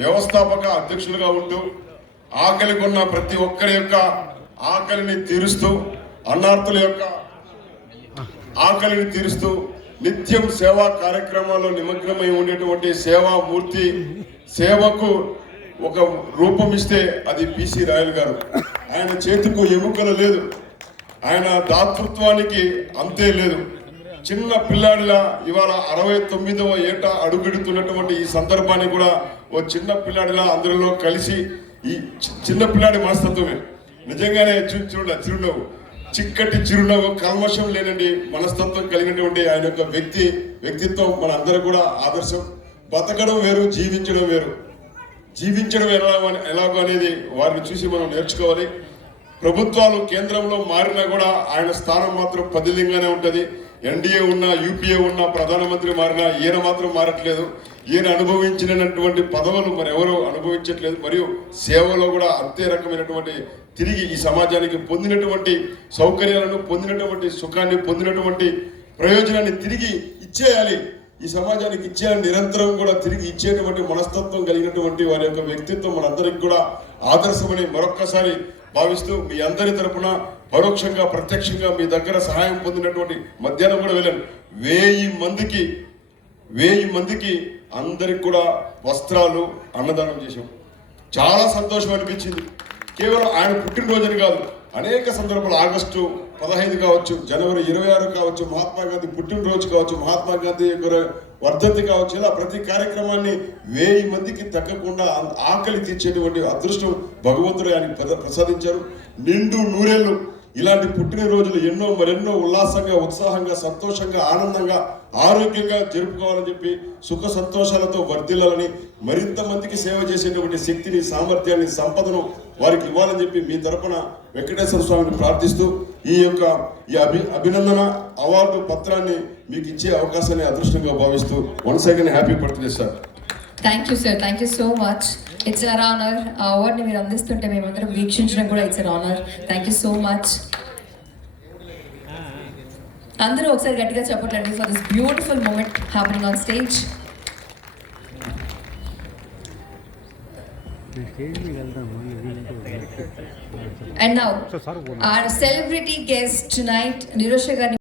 వ్యవస్థాపక అధ్యక్షులుగా ఉంటూ ఆకలి కొన్న ప్రతి ఒక్కరి యొక్క ఆకలిని తీరుస్తూ అన్నార్థుల యొక్క ఆకలిని తీరుస్తూ నిత్యం సేవా కార్యక్రమాల్లో నిమగ్నమై ఉండేటువంటి సేవామూర్తి సేవకు ఒక రూపం ఇస్తే అది పిసి రాయల్ గారు. ఆయన చేతికి ఎముకలు లేదు, ఆయన దాతృత్వానికి అంతే లేదు. చిన్న పిల్లాడిలా ఇవాళ 69వ ఏట అడుగెడుతున్నటువంటి ఈ సందర్భాన్ని కూడా ఓ చిన్న పిల్లాడిలా అందరిలో కలిసి ఈ చిన్న పిల్లాడి మనస్తత్వమే నిజంగానే చిరునవ్వు, చిక్కటి చిరునవ్వు, కల్మషం లేనండి మనస్తత్వం కలిగినటువంటి ఆయన యొక్క వ్యక్తిత్వం మన అందరూ కూడా ఆదర్శం. బతకడం వేరు, జీవించడం వేరు. జీవించడం ఎలాగో అనేది వారిని చూసి మనం నేర్చుకోవాలి. ప్రభుత్వాలు కేంద్రంలో మారినా కూడా ఆయన స్థానం మాత్రం పదిలింగానే ఉంటుంది. ఎన్డీఏ ఉన్నా, యూపీఏ ఉన్నా, ప్రధానమంత్రి మారినా ఈయన మాత్రం మారట్లేదు. ఈయన అనుభవించినటువంటి పదవులు మరి ఎవరు అనుభవించట్లేదు. మరియు సేవలో కూడా అంతే రకమైనటువంటి తిరిగి ఈ సమాజానికి పొందినటువంటి సౌకర్యాలను, పొందినటువంటి సుఖాన్ని, పొందినటువంటి ప్రయోజనాన్ని తిరిగి ఇచ్చేయాలి. ఈ సమాజానికి ఇచ్చేయాలని నిరంతరం కూడా తిరిగి ఇచ్చేటువంటి మనస్తత్వం కలిగినటువంటి వారి యొక్క వ్యక్తిత్వం మనందరికి కూడా ఆదర్శమని మరొక్కసారి భావిస్తూ మీ అందరి తరపున పరోక్షంగా ప్రత్యక్షంగా మీ దగ్గర సహాయం పొందినటువంటి మధ్యాహ్నం కూడా వెళ్ళాను 1000 మందికి అందరికి కూడా వస్త్రాలు అన్నదానం చేశాం. చాలా సంతోషం అనిపించింది. కేవలం ఆయన పుట్టినరోజుని కాదు, అనేక సందర్భాలు ఆగస్టు 15 కావచ్చు, జనవరి 26 కావచ్చు, మహాత్మా గాంధీ పుట్టినరోజు కావచ్చు, మహాత్మా గాంధీ వర్ధంతి కావచ్చు, ఇలా ప్రతి కార్యక్రమాన్ని 1000 మందికి తగ్గకుండా ఆకలి తీర్చేటువంటి అదృష్టం భగవంతుడు ఆయన ప్రసాదించారు. నిండు నూరేళ్లు ఇలాంటి పుట్టినరోజులు ఎన్నో మరెన్నో ఉల్లాసంగా, ఉత్సాహంగా, సంతోషంగా, ఆనందంగా, ఆరోగ్యంగా జరుపుకోవాలని చెప్పి సుఖ సంతోషాలతో వర్ధిల్లాలని, మరింత మందికి సేవ చేసేటువంటి శక్తిని, సామర్థ్యాన్ని, సంపదను వారికి ఇవ్వాలని చెప్పి మీ తరపున వెంకటేశ్వర స్వామిని ప్రార్థిస్తూ ఈ అభినందన అవార్డు పత్రాన్ని మీకు ఇచ్చే అవకాశాన్ని అదృష్టంగా భావిస్తూ once again happy birthday sir. Thank you sir, thank you so much. It's an honour. ఆ అవార్డ్ని మీరు అందిస్తుంటే మేమందరం వీక్షించడం కూడా it's an honour. Thank you so much. అందరూ ఒకసారి గట్టిగా చెప్పట్లండి for this beautiful moment happening on stage. And now, our celebrity guest tonight, Nirosha Garu.